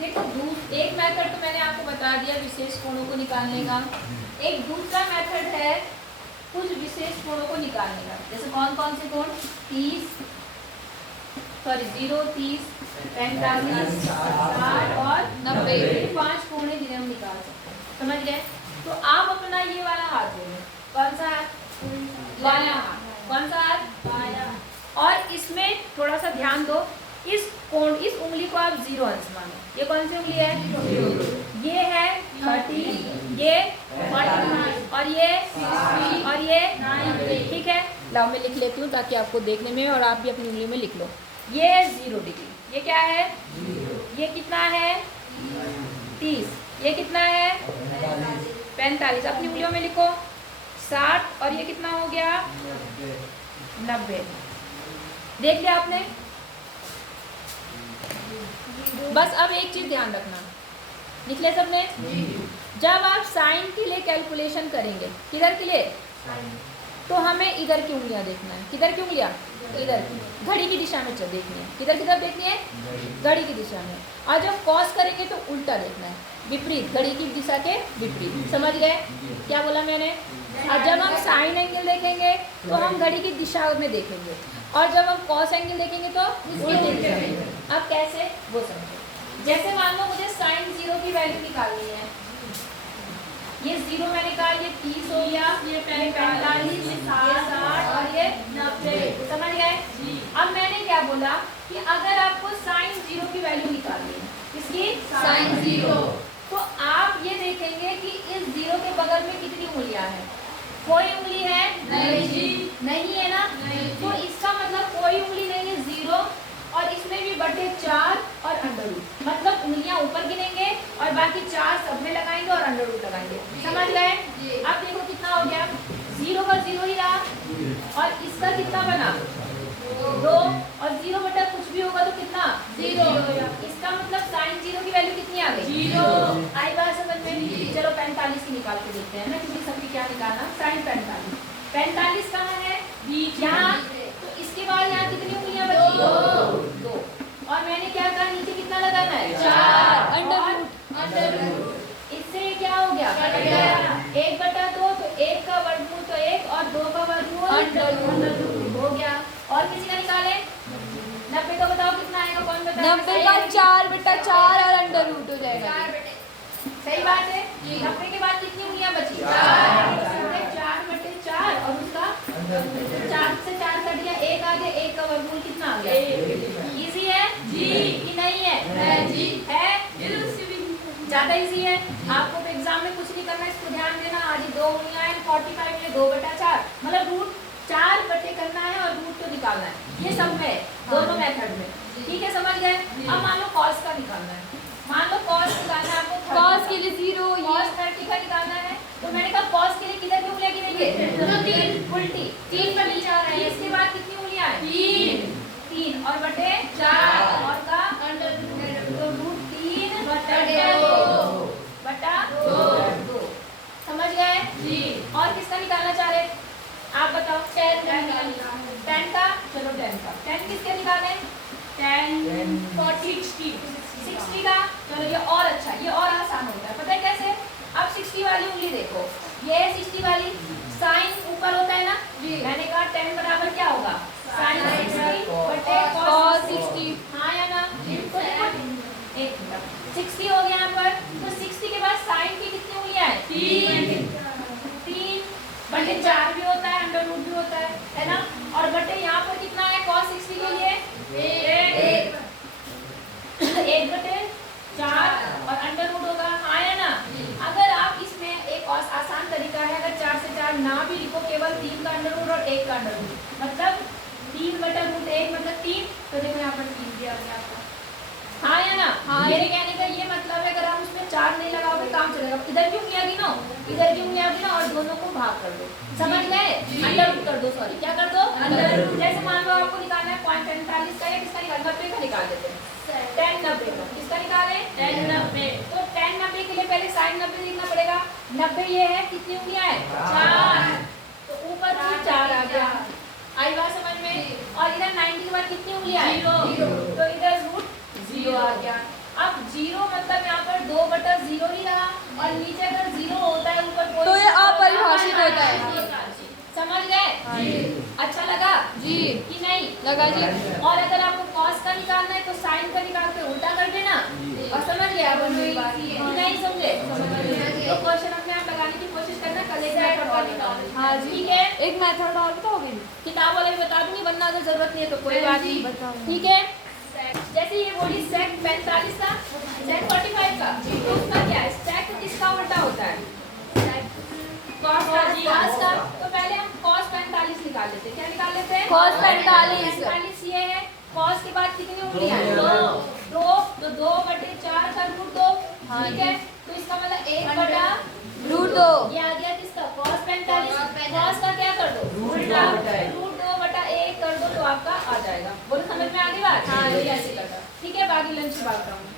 देखो एक मेथड तो मैंने आपको बता दिया विशेष कोणों को निकालने का। एक दूसरा मेथड है कुछ विशेष कोणों को निकालने का। जैसे कौन कौन से कोण? 0, 30, 45, 60 और 90। 5 कोण है जिन्हें हम निकाल सकते हैं। समझ गए? तो आप अपना ये वाला हाथ बोलो। कौन सा हाथ? बायां हाथ। कौन सा हाथ? बायां। और इसमें थोड़ा सा ध्यान दो, इस उंगली को आप 0 अंश मानो। ये कौन सी उंगली है? 0। ये है 30, ये 49 और ये 60 और ये 90। ठीक है, लाओ मैं लिख लेती हूँ ताकि आपको देखने में और आप भी अपनी उंगली में लिख लो। ये 0 डिग्री, ये क्या है? 0। ये कितना है? 30। ये कितना है? 45। अपनी उंगलियों में लिखो। 60 और ये कितना हो गया? 90। देख लिया आपने? बस अब एक चीज ध्यान रखना, निकले सबने? जब आप साइन के लिए कैलकुलेशन करेंगे, किधर के लिए? तो हमें इधर की उंगलियां देखना है। किधर की उंगलियां? इधर की। घड़ी की दिशा में देखनी है। किधर की तरफ देखनी है? घड़ी की दिशा में। और जब कॉस करेंगे तो उल्टा देखना है, विपरीत, घड़ी की दिशा के विपरीत। समझ गए क्या बोला मैंने? और जब हम साइन एंगल देखेंगे तो हम घड़ी की दिशा में देखेंगे, और जब हम कॉस एंगल देखेंगे तो उल्टी दिशा में। अब कैसे वो समझो। जैसे मान लो मुझे साइन 0 की वैल्यू निकालनी है। ये 0 मैंने कहा, ये 30 हो गया, ये 45, ये 60 और ये 90। समझ गए? अब मैंने क्या बोला कि अगर आपको साइन 0 की वैल्यू निकालनी है, इसकी साइन 0, तो आप ये देखेंगे कि इस 0 के बगल में कितनी उंगलियां हैं। कोई उंगली है? नहीं है ना? तो इसका मतलब कोई उंगली नहीं है, 0। और इसमें भी बटे 4 और अंडर रूट, मतलब उंगलियां ऊपर गिनेंगे और बाकी 4 सब में लगाएंगे और अंडर रूट लगाएंगे। समझ गए? अब देखो कितना हो गया, 0 का 0 ही रहा, और इसका कितना बना? 2, और 0 बटा कुछ भी होगा तो कितना? 0। इसका मतलब साइन 0 की वैल्यू कितनी आ गई? 0। आई बात समझ में? चलो 45 की निकाल के देखते हैं ना, क्योंकि सबकी क्या निकालना? साइन 45। 45 कहाँ है? यहाँ। तो इसके बाद यहाँ कितनी उंगलियां बची? 2। और मैंने क्या कहा, नीचे कितना लगाना है? 4 अंडर रूट। इससे क्या हो गया? 1/2, तो 1 का वर्गमूल तो 1 और 2 का वर्गमूल अंडर रूट हो गया। और किसी का निकाले? 90 का बताओ कितना आएगा? कौन बताएगा? 90 का 4/4 और अंडर रूट हो जाएगा। सही बात है। 90 के बाद कितनी उंगलियां बची? 4। 4/4 और उसका 4 से 4 कट गया, 1 आ गया, 1 का वर्गमूल कितना आ गया? इजी है कि नहीं है? ज्यादा इजी है। आपको तो एग्जाम में कुछ नहीं करना, इसको ध्यान देना। आज 2 उंगलियां हैं, 45 में 2/4, मतलब रूट 4 बटे करना है और रूट तो निकालना है। ये सब में दोनों मेथड में। ठीक है, समझ गए? अब मान लो कॉस का निकालना है। मान लो कॉस निकालना है आपको, कॉस के लिए 0, कॉस 30 का निकालना है। तो मैंने कहा कॉस के लिए किधर की उंगलियां गिनेंगे? उल्टी। 3 बटे 4 है। इसके बाद कितनी उंगलियां हैं? 3 और बटे 4 और का अंडर रूट, तो रूट 3 बटा 2। समझ गए? और किसका निकालना चाह रहे? आप बताओ। 10 का। चलो 10 का। 10 किसके निकाले? 60 का। चलो ये और अच्छा, ये और आसान होता है। पता है कैसे? अब 60 वाली उंगली देखो, ये 60 वाली, साइन ऊपर होता है ना? मैंने कहा 10 बराबर क्या होगा? साइन 60 बटे कॉस 60। हाँ या ना? तो देखो 60 हो गया यहाँ पर। तो 60 के बाद साइन की कितनी उंगलियां हैं? 3 बटे 4 भी होता है, अंडर रूट भी होता है ना? और बटे यहाँ पर कितना है कॉस 60 के लिए? 1 बटे 4 और अंडर रूट होगा। हाँ या ना? अगर आप इसमें एक और आसान तरीका है, अगर 4 से 4 ना भी लिखो, केवल 3 का अंडर रूट और 1 का अंडर रूट, मतलब 3/√1 मतलब 3। तो देखो यहाँ पर 3 दिया गया आपका। हाँ या ना? मेरे कहने का ये मतलब है, अगर आप उसमें 4 नहीं लगाओगे काम चलेगा। इधर की उंगलियां गिनो, इधर की उंगलियां गिनो और दोनों को भाग कर दो। समझ गए? अंडर रूट कर दो, सॉरी क्या कर दो? Under root. जैसे मान लो आपको निकालना है 0.45 का, या किसका निकालना? 90 का निकाल देते हैं। 10/90 का। किसका निकाले? 10/90। तो 10/90 के लिए पहले साइन 90 लिखना पड़ेगा। 90 ये है, कितनी उंगलियां हैं? 4। तो ऊपर रूट 4 आ गया। आई बात समझ में? और इधर 90 के बाद कितनी उंगलियां हैं? 0। तो इधर रूट 0 आ गया। अब 0 बटा 0 ही रहा, और नीचे अगर 0 होता है ऊपर कोई तो ये अपरिभाषित होता है। समझ गए? अच्छा लगा जी कि नहीं? लगा जी। और अगर आपको कॉस का निकालना है तो साइन का निकाल के उल्टा कर देना। और समझ गया आप मेरी बात कि नहीं समझे? तो क्वेश्चन अपने आप लगाने की कोशिश करना, कल एक मेथड और निकालना। हाँ जी। ठीक है? एक मेथड और बताओगे? किताब वाले भी बता दूंगी, वरना अगर जरूरत नहीं है तो कोई बात नहीं। बताओ। ठीक है? जैसे ये बोली सेक 45 का, सेक 45 का, तो उसका क्या है? सेक किसका उल्टा होता है? कॉस का। कॉस का। तो पहले हम कॉस 45 निकाल लेते हैं। क्या निकाल लेते हैं? cos 45। 45 ये है। कॉस के बाद कितनी उंगलियां हैं? 2। तो 2 बटे 4 का रूट 2। ठीक है? तो इसका मतलब 1 बटा रूट 2। ये आ गया किसका? कॉस 45। कॉस का क्या कर दो? उल्टा। रूट 2 बटा 1 कर दो तो आपका आ जाएगा। बोलो समझ में आ गई बात? हाँ, ये ऐसे करना। ठीक है, बाकी लंच बात करूँगा।